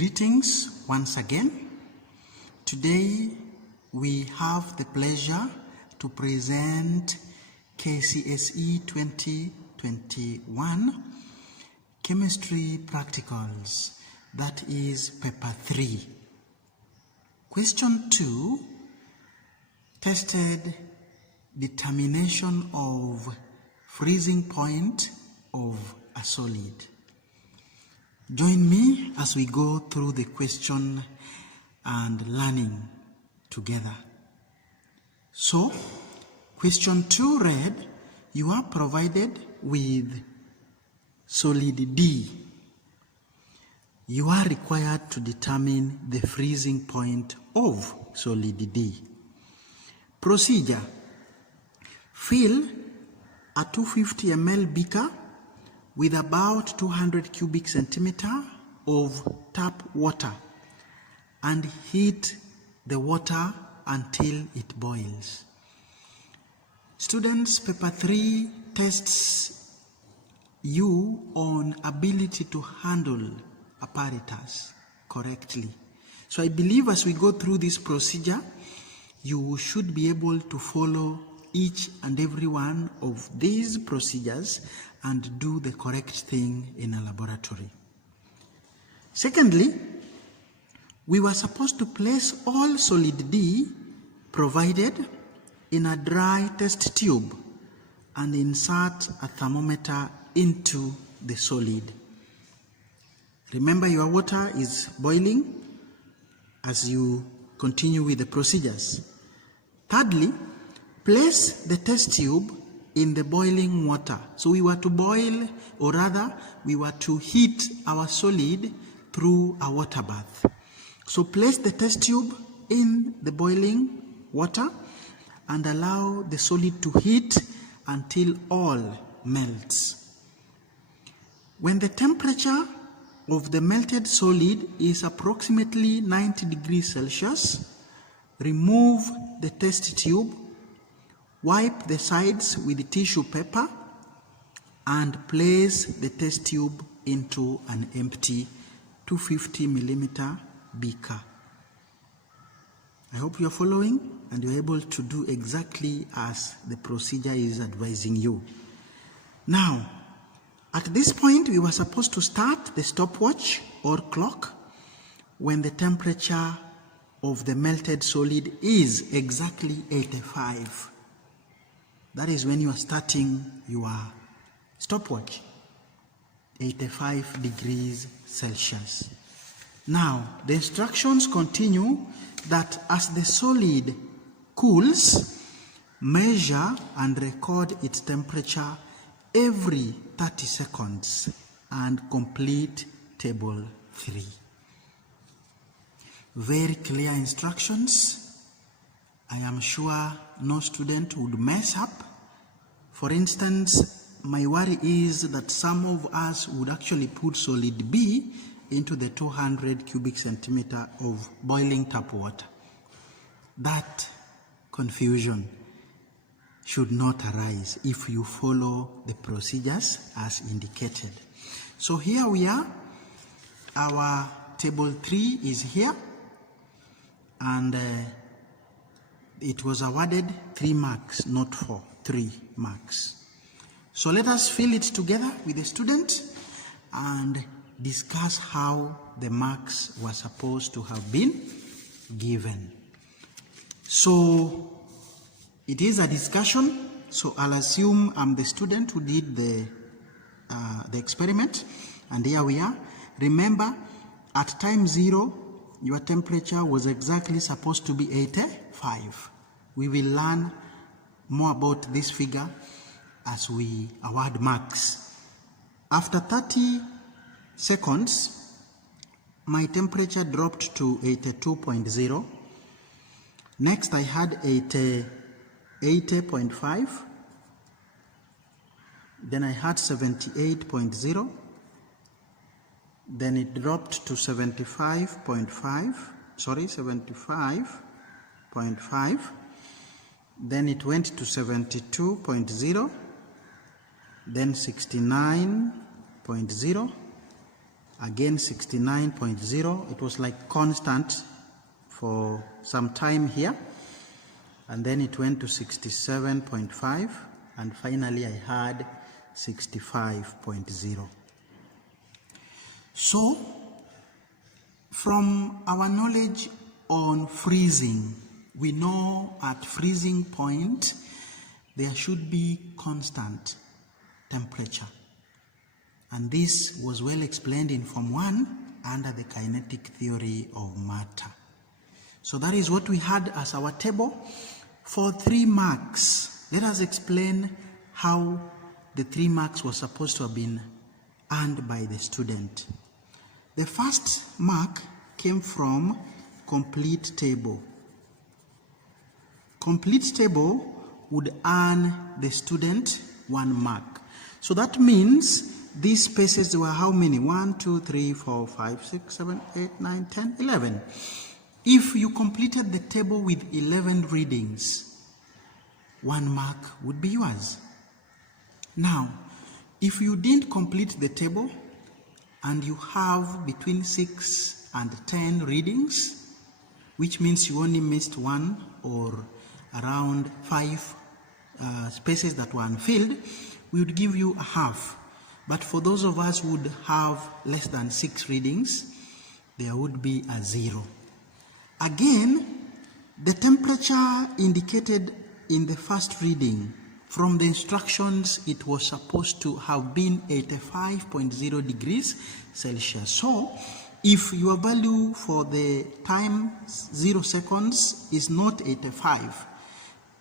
Greetings once again. Today we have the pleasure to present KCSE 2021 Chemistry Practicals, that is paper 3. Question 2 tested determination of freezing point of a solid. Join me as we go through the question and learning together. So, question 2 read, you are provided with solid D. You are required to determine the freezing point of solid D. Procedure: fill a 250 ml beaker with about 200 cubic centimeter of tap water and heat the water until it boils. Students, paper 3 tests you on ability to handle apparatus correctly. So I believe as we go through this procedure, you should be able to follow each and every one of these procedures and do the correct thing in a laboratory. Secondly, we were supposed to place all solid D provided in a dry test tube and insert a thermometer into the solid. Remember, your water is boiling as you continue with the procedures. Thirdly, place the test tube in the boiling water. So we were to boil, or rather, we were to heat our solid through a water bath. So place the test tube in the boiling water and allow the solid to heat until all melts. When the temperature of the melted solid is approximately 90 degrees Celsius, remove the test tube, wipe the sides with tissue paper, and place the test tube into an empty 250 millimeter beaker. I hope you are following and you are able to do exactly as the procedure is advising you. Now, at this point, we were supposed to start the stopwatch or clock when the temperature of the melted solid is exactly 85. That is when you are starting your stopwatch, 85 degrees Celsius. Now, the instructions continue that as the solid cools, measure and record its temperature every 30 seconds and complete table 3. Very clear instructions. I am sure no student would mess up. For instance, my worry is that some of us would actually put solid B into the 200 cubic centimeter of boiling tap water. That confusion should not arise if you follow the procedures as indicated. So here we are. Our table 3 is here, and it was awarded 3 marks, not 4, 3 marks. So let us fill it together with the student and discuss how the marks were supposed to have been given. So it is a discussion, so I'll assume I'm the student who did the experiment, and here we are. Remember, at time 0, your temperature was exactly supposed to be 85. We will learn more about this figure as we award marks. After 30 seconds, my temperature dropped to 82.0. Next, I had 80.5. Then I had 78.0. Then it dropped to 75.5. Sorry, 75.5. Then it went to 72.0. Then 69.0. Again 69.0. It was like constant for some time here, and then it went to 67.5, and finally I had 65.0. So from our knowledge on freezing, we know at freezing point there should be constant temperature, and this was well explained in Form 1 under the kinetic theory of matter. So that is what we had as our table. For 3 marks, let us explain how the 3 marks were supposed to have been earned by the student. The first mark came from complete table. Complete table would earn the student 1 mark. So that means these spaces were how many? 1, 2, 3, 4, 5, 6, 7, 8, 9, 10, 11. If you completed the table with 11 readings, 1 mark would be yours. Now, if you didn't complete the table and you have between 6 and 10 readings, which means you only missed 1 or around 5 spaces that were unfilled, we would give you a half. But for those of us who would have less than 6 readings, there would be a 0. Again, the temperature indicated in the first reading, from the instructions, it was supposed to have been 85.0 degrees Celsius. So, if your value for the time 0 seconds is not 85,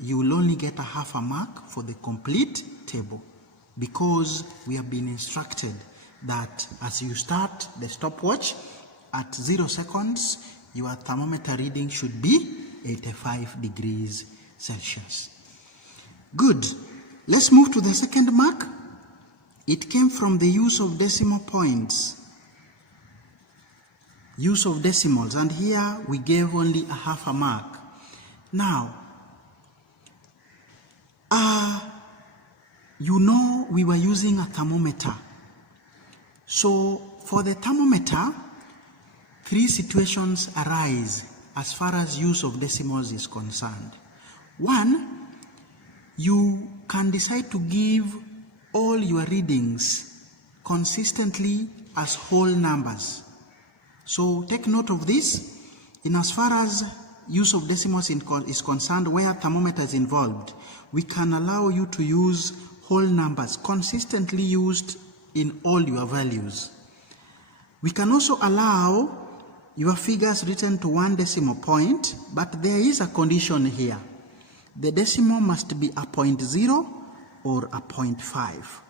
you will only get a half a mark for the complete table, because we have been instructed that as you start the stopwatch at 0 seconds, your thermometer reading should be 85 degrees Celsius. Good. Let's move to the second mark. It came from the use of decimal points. Use of decimals, and here we gave only a half a mark. Now, you know we were using a thermometer. So for the thermometer, 3 situations arise as far as use of decimals is concerned. 1, you can decide to give all your readings consistently as whole numbers. So take note of this. In as far as use of decimals is concerned, where thermometer is involved, we can allow you to use whole numbers consistently used in all your values. We can also allow your figures written to 1 decimal point, but there is a condition here. The decimal must be a 0.0 or a 0.5.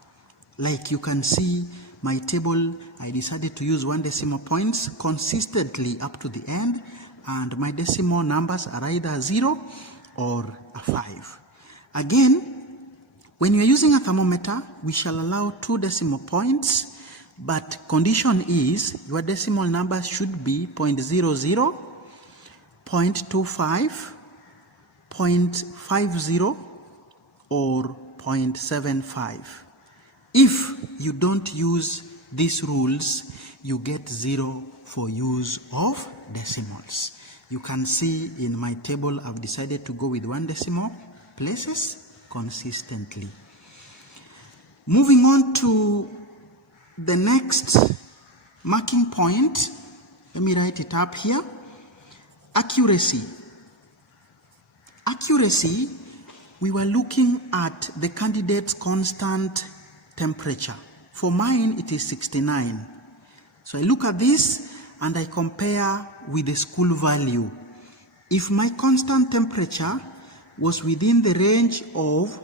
Like you can see my table, I decided to use 1 decimal points consistently up to the end, and my decimal numbers are either 0 or a 5. Again, when you are using a thermometer, we shall allow 2 decimal points, but condition is your decimal numbers should be 0.00, 0.25, 0.50, or 0.75. If you don't use these rules, you get 0 for use of decimals. You can see in my table I've decided to go with 1 decimal places consistently. Moving on to the next marking point, let me write it up here. Accuracy. Accuracy, we were looking at the candidate's constant temperature. For mine, it is 69. So I look at this and I compare with the school value. If my constant temperature was within the range of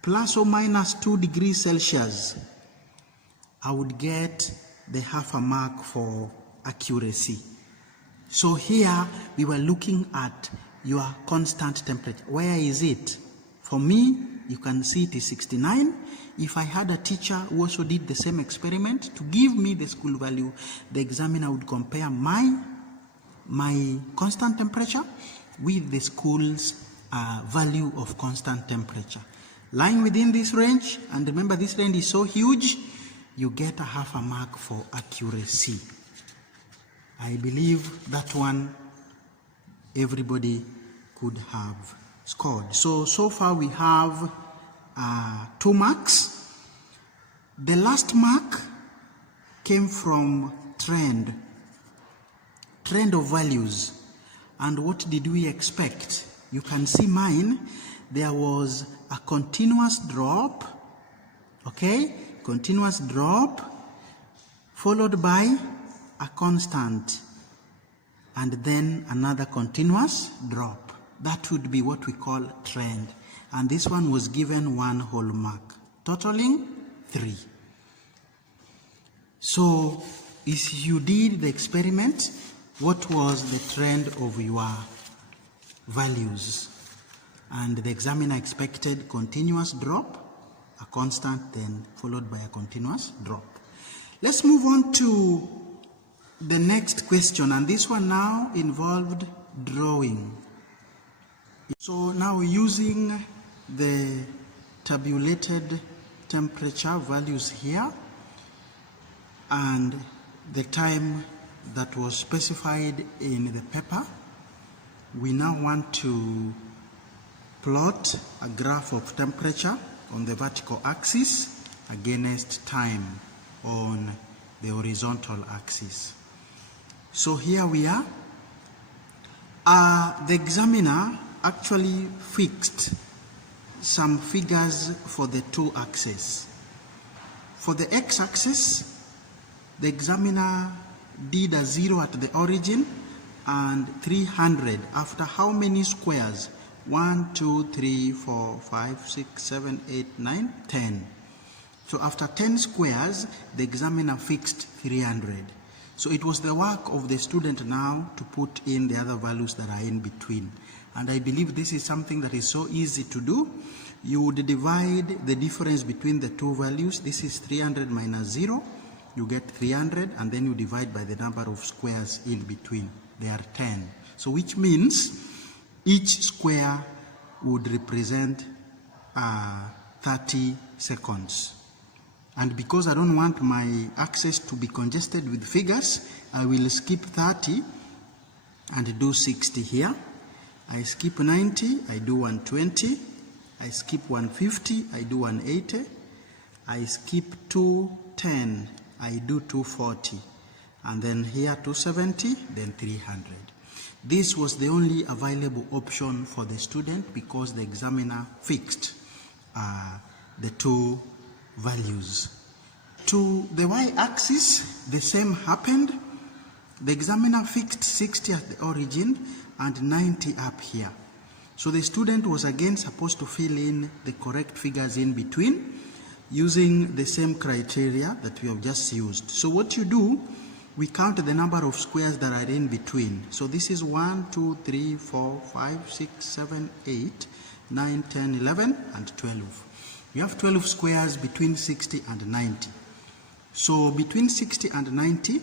plus or minus 2 degrees Celsius, I would get the half a mark for accuracy. So here we were looking at your constant temperature. Where is it? For me, you can see it is 69. If I had a teacher who also did the same experiment to give me the school value, the examiner would compare my constant temperature with the school's value of constant temperature. Lying within this range, and remember this range is so huge, you get a half a mark for accuracy. I believe that one everybody could have scored. So far we have 2 marks. The last mark came from trend of values. And what did we expect? You can see mine, there was a continuous drop, okay? Continuous drop, followed by a constant, and then another continuous drop. That would be what we call trend. And this one was given 1 whole mark, totaling 3. So, if you did the experiment, what was the trend of your values? And the examiner expected continuous drop, a constant, then followed by a continuous drop. Let's move on to the next question, and this one now involved drawing. So now using the tabulated temperature values here and the time that was specified in the paper, we now want to plot a graph of temperature on the vertical axis against time on the horizontal axis. So here we are. The examiner actually fixed some figures for the 2 axes. For the x-axis, the examiner did a 0 at the origin and 300 after how many squares? 1, 2, 3, 4, 5, 6, 7, 8, 9, 10. So after 10 squares, the examiner fixed 300. So it was the work of the student now to put in the other values that are in between. And I believe this is something that is so easy to do. You would divide the difference between the 2 values. This is 300 minus 0. You get 300, and then you divide by the number of squares in between. They are 10. So which means each square would represent 30 seconds. And because I don't want my axis to be congested with figures, I will skip 30 and do 60 here. I skip 90, I do 120. I skip 150, I do 180. I skip 210, I do 240. And then here 270, then 300. This was the only available option for the student because the examiner fixed the 2 values. To the y-axis, the same happened. The examiner fixed 60 at the origin and 90 up here. So the student was again supposed to fill in the correct figures in between using the same criteria that we have just used. So what you do, we count the number of squares that are in between. So this is 1, 2, 3, 4, 5, 6, 7, 8, 9, 10, 11, and 12. We have 12 squares between 60 and 90. So between 60 and 90,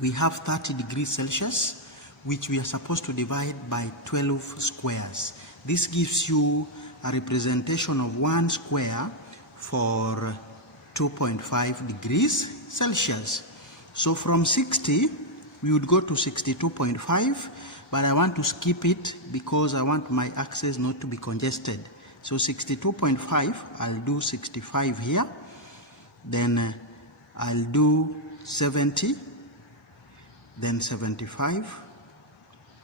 we have 30 degrees Celsius, which we are supposed to divide by 12 squares. This gives you a representation of 1 square for 2.5 degrees Celsius. So from 60, we would go to 62.5, but I want to skip it because I want my axis not to be congested. So 62.5, I'll do 65 here, then I'll do 70, then 75,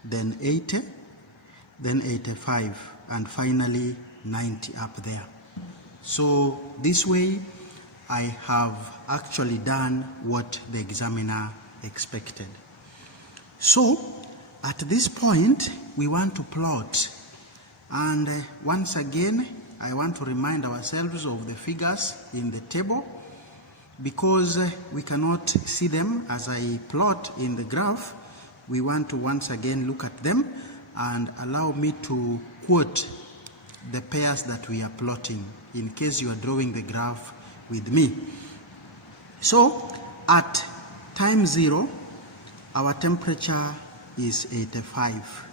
then 80, then 85, and finally 90 up there. So this way, I have actually done what the examiner expected. So at this point, we want to plot. And once again, I want to remind ourselves of the figures in the table because we cannot see them as I plot in the graph. We want to once again look at them and allow me to quote the pairs that we are plotting in case you are drawing the graph with me. So at time 0, our temperature is 85.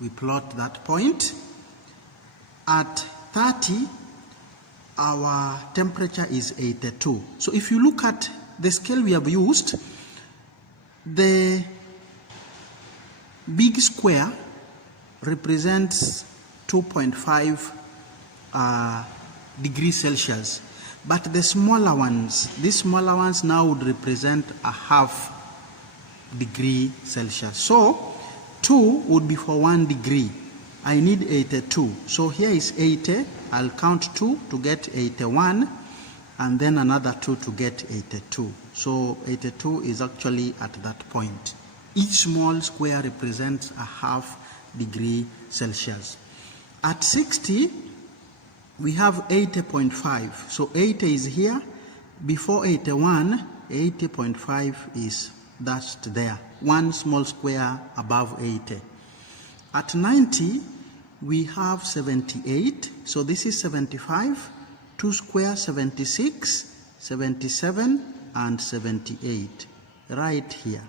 We plot that point. At 30, our temperature is 82. So if you look at the scale we have used, the big square represents 2.5 degrees Celsius, but the smaller ones, these smaller ones now would represent a half degree Celsius. So 2 would be for 1 degree. I need 82. So here is 80. I'll count 2 to get 81, and then another 2 to get 82. So 82 is actually at that point. Each small square represents a half degree Celsius. At 60, we have 80.5. So 80 is here. Before 81, 80.5 is dashed there. One small square above 80. At 90, we have 78. So this is 75. 2 square, 76, 77, and 78. Right here.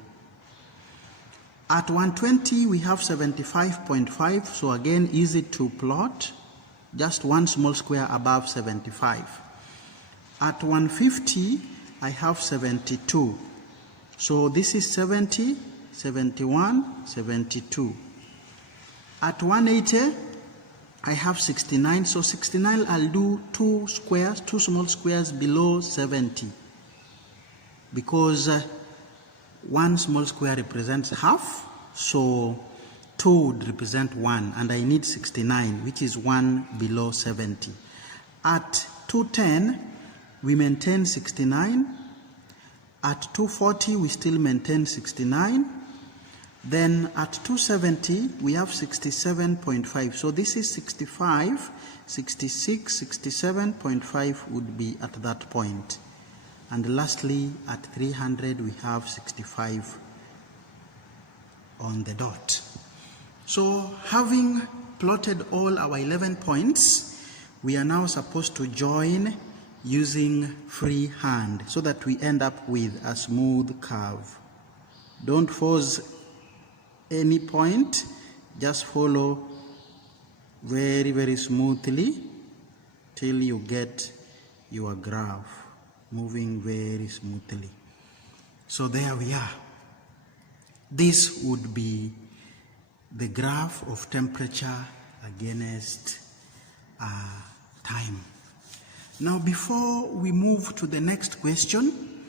At 120, we have 75.5. So again, easy to plot. Just one small square above 75. At 150, I have 72. So this is 70, 71, 72. At 180, I have 69. So 69, I'll do 2 squares, 2 small squares below 70. Because one small square represents half, so 2 would represent 1, and I need 69, which is 1 below 70. At 210, we maintain 69. At 240, we still maintain 69. Then at 270, we have 67.5. So this is 65, 66, 67.5 would be at that point. And lastly, at 300, we have 65 on the dot. So having plotted all our 11 points, we are now supposed to join using free hand so that we end up with a smooth curve. Don't force any point, just follow very, very smoothly till you get your graph moving very smoothly. So there we are. This would be the graph of temperature against time. Now, before we move to the next question,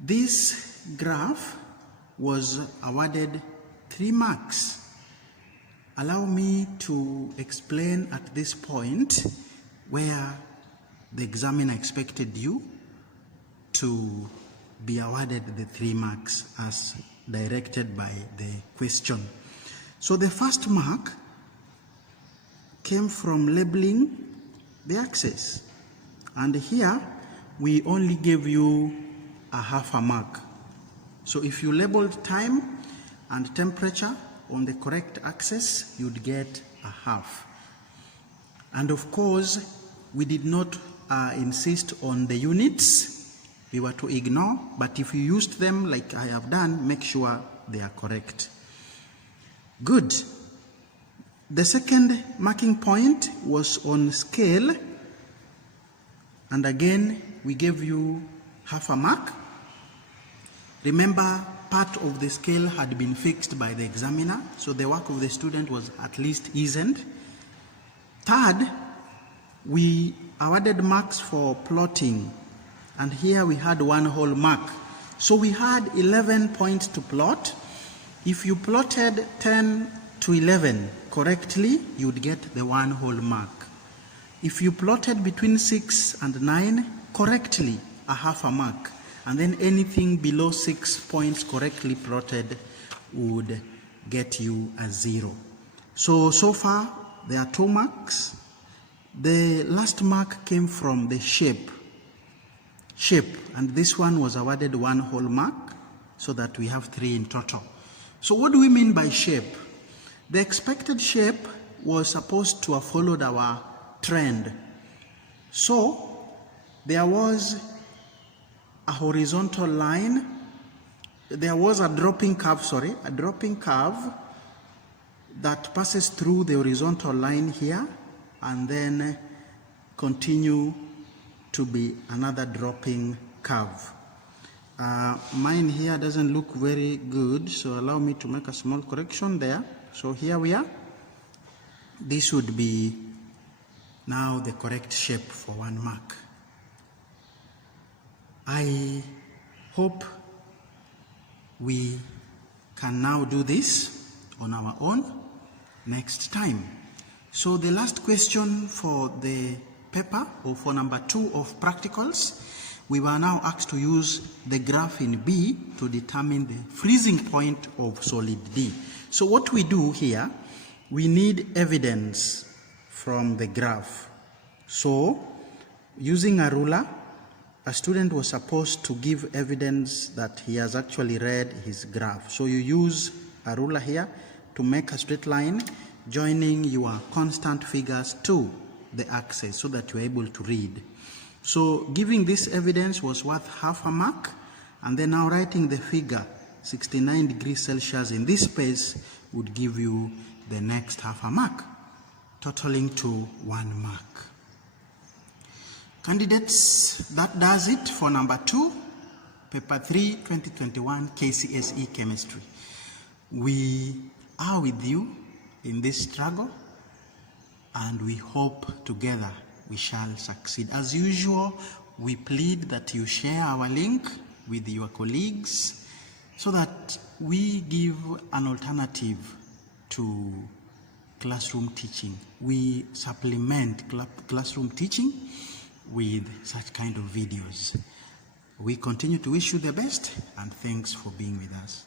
this graph was awarded 3 marks. Allow me to explain at this point where the examiner expected you to be awarded the 3 marks as directed by the question. So the first mark came from labeling the axis, and here we only gave you a half a mark. So if you labeled time and temperature on the correct axis, you'd get a half. And of course, we did not insist on the units. We were to ignore, but if you used them like I have done, make sure they are correct. Good. The second marking point was on scale, and again we gave you half a mark. Remember, part of the scale had been fixed by the examiner, so the work of the student was at least eased. Third, we awarded marks for plotting, and here we had 1 whole mark. So we had 11 points to plot. If you plotted 10 to 11 correctly, you would get the 1 whole mark. If you plotted between 6 and 9 correctly, a half a mark. And then anything below 6 points correctly plotted would get you a 0. So far, there are 2 marks. The last mark came from the shape, and this one was awarded 1 whole mark, so that we have 3 in total. So what do we mean by shape? The expected shape was supposed to have followed our trend. So there was a horizontal line, there was a dropping curve that passes through the horizontal line here, and then continue to be another dropping curve. Mine here doesn't look very good, so allow me to make a small correction there. So here we are. This would be now the correct shape for 1 mark. I hope we can now do this on our own next time. So the last question for the paper, or for number 2 of practicals, we were now asked to use the graph in B to determine the freezing point of solid D. So what we do here, we need evidence from the graph. So using a ruler, a student was supposed to give evidence that he has actually read his graph. So you use a ruler here to make a straight line, joining your constant figures to the axis so that you're able to read. So giving this evidence was worth half a mark, and then now writing the figure 69 degrees Celsius in this space would give you the next half a mark, totaling to 1 mark. Candidates, that does it for number 2, paper 3, 2021 KCSE Chemistry. We are with you in this struggle, and we hope together we shall succeed. As usual, we plead that you share our link with your colleagues so that we give an alternative to classroom teaching. We supplement classroom teaching with such kind of videos. We continue to wish you the best, and thanks for being with us.